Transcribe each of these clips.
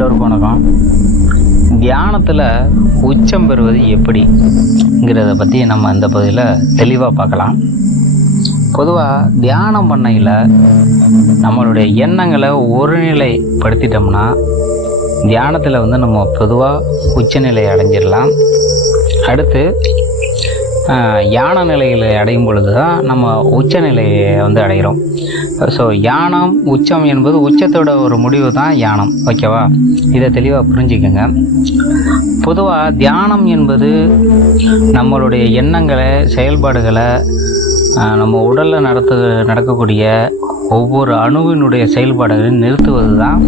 எல்லோருக்கும் வணக்கம் தியானத்தில் உச்சம் பெறுவது எப்படிங்கிறத பற்றி நம்ம இந்த பகுதியில் தெளிவாக பார்க்கலாம். பொதுவாக தியானம் பண்ணையில் நம்மளுடைய எண்ணங்களை ஒருநிலைப்படுத்திட்டோம்னா தியானத்தில் வந்து நம்ம பொதுவாக உச்சநிலை அடைஞ்சிடலாம். அடுத்து யான நிலையில் அடையும் பொழுது தான் நம்ம உச்சநிலையை வந்து அடைகிறோம். ஸோ யானம் உச்சம் என்பது உச்சத்தோட ஒரு முடிவு தான் யானம் ஓகேவா இதை தெளிவாக புரிஞ்சுக்கோங்க. பொதுவாக தியானம் என்பது நம்மளுடைய எண்ணங்களை செயல்பாடுகளை நம்ம உடலில் நடத்து நடக்கக்கூடிய ஒவ்வொரு அணுவினுடைய செயல்பாடுகளையும் நிறுத்துவது தான்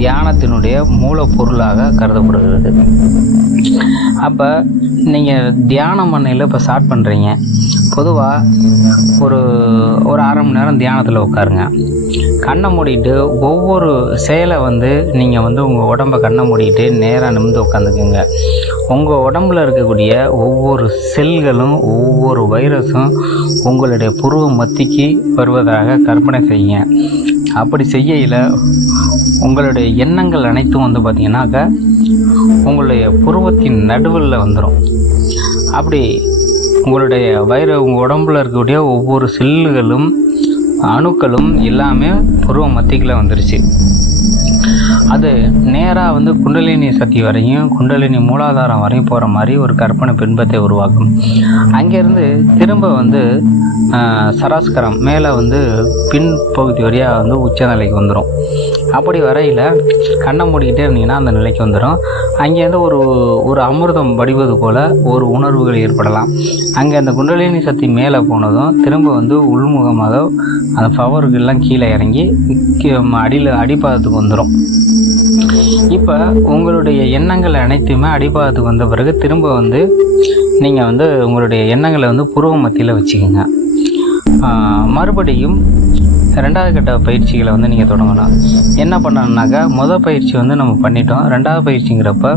தியானத்தினுடைய மூலப்பொருளாக கருதப்படுகிறது. அப்போ நீங்கள் தியானம் பண்ணையில் இப்போ ஸ்டார்ட் பண்ணுறீங்க பொதுவாக ஒரு ஒரு அரை மணி நேரம் தியானத்தில் உட்காருங்க. கண்ணை மூடிட்டு ஒவ்வொரு செயலை வந்து நீங்கள் வந்து உங்கள் உடம்பை கண்ணை மூடிட்டு நேராக நிமிந்து உட்காந்துக்குங்க. உங்கள் உடம்புல இருக்கக்கூடிய ஒவ்வொரு செல்களும் ஒவ்வொரு வைரஸும் உங்களுடைய புருவ மத்திக்கு வருவதாக கற்பனை செய்யுங்க. அப்படி செய்யையில் உங்களுடைய எண்ணங்கள் அனைத்தும் வந்து பார்த்திங்கனாக்கா உங்களுடைய புருவத்தின் நடுவில் வந்துடும் அப்படி உங்களுடைய வயிறு உங்கள் உடம்புல இருக்கக்கூடிய ஒவ்வொரு செல்லுகளும் அணுக்களும் எல்லாமே புருவ மத்திக்கில் வந்துருச்சு. அது நேராக வந்து குண்டலினி சக்தி வரையும் குண்டலினி மூலாதாரம் வரையும் போகிற மாதிரி ஒரு கற்பனை பின்பத்தை உருவாக்கும். அங்கேருந்து திரும்ப வந்து சராஸ்கரம் மேலே வந்து பின் பகுதி வழியாக வந்து உச்சநிலைக்கு வந்துடும் அப்படி வரையில் கண்ணை மூடிக்கிட்டே இருந்தீங்கன்னா அந்த நிலைக்கு வந்துடும் அங்கேருந்து ஒரு ஒரு அமிர்தம் வடிவது போல் ஒரு உணர்வுகள் ஏற்படலாம். அங்கே அந்த குண்டலினி சக்தி மேலே போனதும் திரும்ப வந்து உள்முகமாக அந்த பவர்கள்லாம் கீழே இறங்கி அடியில் அடிப்பாதத்துக்கு வந்துடும் இப்போ உங்களுடைய எண்ணங்கள் அனைத்துமே அடிப்பாதத்துக்கு வந்த பிறகு திரும்ப வந்து நீங்கள் வந்து உங்களுடைய எண்ணங்களை வந்து புருவ மத்தியில் வச்சுக்கோங்க. மறுபடியும் ரெண்டாவது கட்ட பயிற்சிகளை வந்து நீங்கள் தொடங்கணும். என்ன பண்ணணுன்னாக்கா மொதல் பயிற்சி வந்து நம்ம பண்ணிட்டோம். ரெண்டாவது பயிற்சிங்கிறப்ப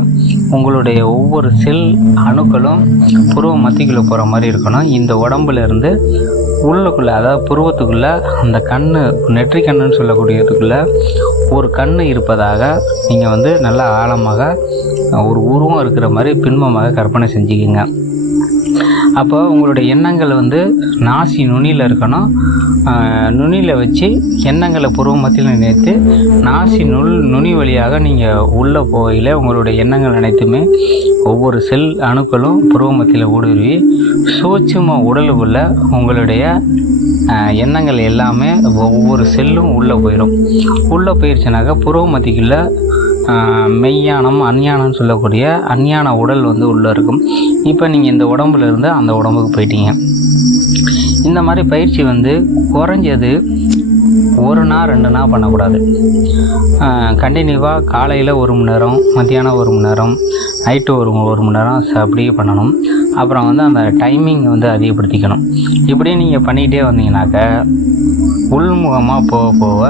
உங்களுடைய ஒவ்வொரு செல் அணுக்களும் புருவ மத்திக்குள்ளே போகிற மாதிரி இருக்கணும். இந்த உடம்புலேருந்து உள்ளுக்குள்ளே அதாவது புருவத்துக்குள்ளே அந்த கண் நெற்றி கண்ணுன்னு சொல்லக்கூடியதுக்குள்ளே ஒரு கண் இருப்பதாக நீங்கள் வந்து நல்லா ஆழமாக ஒரு உருவம் இருக்கிற மாதிரி பின்பமாக கற்பனை செஞ்சுக்கிங்க. அப்போ உங்களுடைய எண்ணங்கள் வந்து நாசி நுனியில் இருக்கணும். நுனியில் வச்சு எண்ணங்களை பூர்வ மத்தியில் நினைத்து நாசி நுள் நுனி வழியாக நீங்கள் உள்ளே போகையில் உங்களுடைய எண்ணங்கள் அனைத்துமே ஒவ்வொரு செல் அணுக்களும் பூர்வ மத்தியில் ஊடுருவி சூட்சும உடலுக்குள்ள உங்களுடைய எண்ணங்கள் எல்லாமே ஒவ்வொரு செல்லும் உள்ளே போயிடும் உள்ளே போயிடுச்சுனாக்கா பூர்வ மத்திக்குள்ள மெய்யானம் அஞ்ஞானம்னு சொல்லக்கூடிய அஞ்ஞான உடல் வந்து உள்ளே இருக்கும். இப்போ நீங்கள் இந்த உடம்புல இருந்து அந்த உடம்புக்கு போயிட்டீங்க. இந்த மாதிரி பயிற்சி வந்து குறைஞ்சது ஒரு நாள் ரெண்டு நாள் பண்ணக்கூடாது. கண்டினியூவாக காலையில் ஒரு மணி நேரம் மத்தியானம் ஒரு மணி நேரம் நைட்டு ஒரு ஒரு மணி நேரம் அப்படியே பண்ணணும். அப்புறம் வந்து அந்த டைமிங் வந்து அதிகப்படுத்திக்கணும். இப்படியே நீங்கள் பண்ணிக்கிட்டே வந்தீங்கன்னாக்க உள்முகமாக போக போக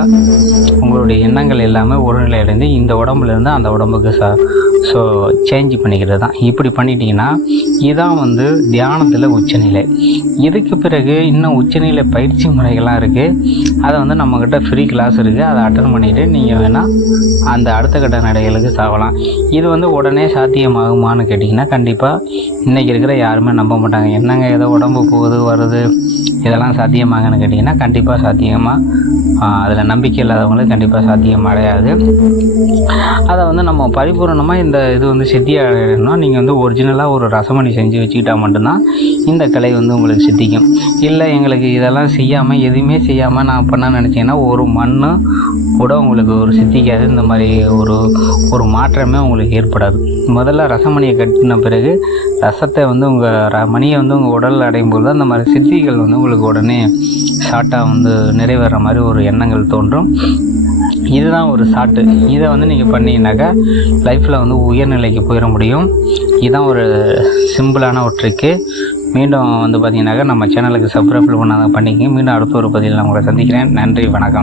உங்களுடைய எண்ணங்கள் எல்லாமே ஒருநிலை அடைந்து இந்த உடம்புலேருந்து அந்த உடம்புக்கு ச ஸோ சேஞ்ச் பண்ணிக்கிறது தான். இப்படி பண்ணிட்டீங்கன்னா இதான் வந்து தியானத்தில் உச்சநிலை. இதுக்கு பிறகு இன்னும் உச்சநிலை பயிற்சி முறைகள்லாம் இருக்குது அதை வந்து நம்மக்கிட்ட ஃப்ரீ கிளாஸ் இருக்குது அதை அட்டன் பண்ணிவிட்டு நீங்கள் வேணால் அந்த அடுத்த கட்ட நடைகளுக்கு சாகலாம் இது வந்து உடனே சாத்தியமாகுமான்னு கேட்டிங்கன்னா கண்டிப்பாக இன்றைக்கி இருக்கிற யாருமே நம்ப மாட்டாங்க. என்னங்க ஏதோ உடம்பு போகுது வருது இதெல்லாம் சாத்தியமாகன்னு கேட்டிங்கன்னா கண்டிப்பாக அதிகமாக அதில் நம்பிக்கை இல்லாதவங்களுக்கு கண்டிப்பாக சாத்தியம் அடையாது. அதை வந்து நம்ம பரிபூரணமாக இந்த இது வந்து சித்தி அடையணும்னா நீங்கள் வந்து ஒரிஜினலாக ஒரு ரசமணி செஞ்சு வச்சுக்கிட்டால் மட்டும்தான் இந்த கலை வந்து உங்களுக்கு சித்திக்கும். இல்லை எங்களுக்கு இதெல்லாம் செய்யாமல் எதுவுமே செய்யாமல் நான் பண்ண நினச்சேன்னா ஒரு மண்ணும் கூட உங்களுக்கு ஒரு சித்திக்காது. இந்த மாதிரி ஒரு ஒரு மாற்றமே உங்களுக்கு ஏற்படாது. முதல்ல ரசமணியை கட்டின பிறகு ரசத்தை வந்து உங்கள் ர மணியை வந்து உங்கள் உடலில் அடையும் போது அந்த மாதிரி சித்திகள் வந்து உங்களுக்கு உடனே ஷார்ட்டாக வந்து நிறைவேற மாதிரி ஒரு எண்ணங்கள் தோன்றும். இதுதான் ஒரு சாட்டு. இதை வந்து நீங்கள் பண்ணீங்கன்னாக்கா லைஃப்பில் வந்து உயர்நிலைக்கு போயிட முடியும். இதுதான் ஒரு சிம்பிளான ஒரு ட்ரிக்கு மீண்டும் வந்து பார்த்தீங்கன்னாக்கா நம்ம சேனலுக்கு சப்ஸ்கிரைப் பண்ணாத பண்ணிக்கங்க. மீண்டும் அடுத்த ஒரு பதிவில் நான் உங்களை சந்திக்கிறேன். நன்றி வணக்கம்.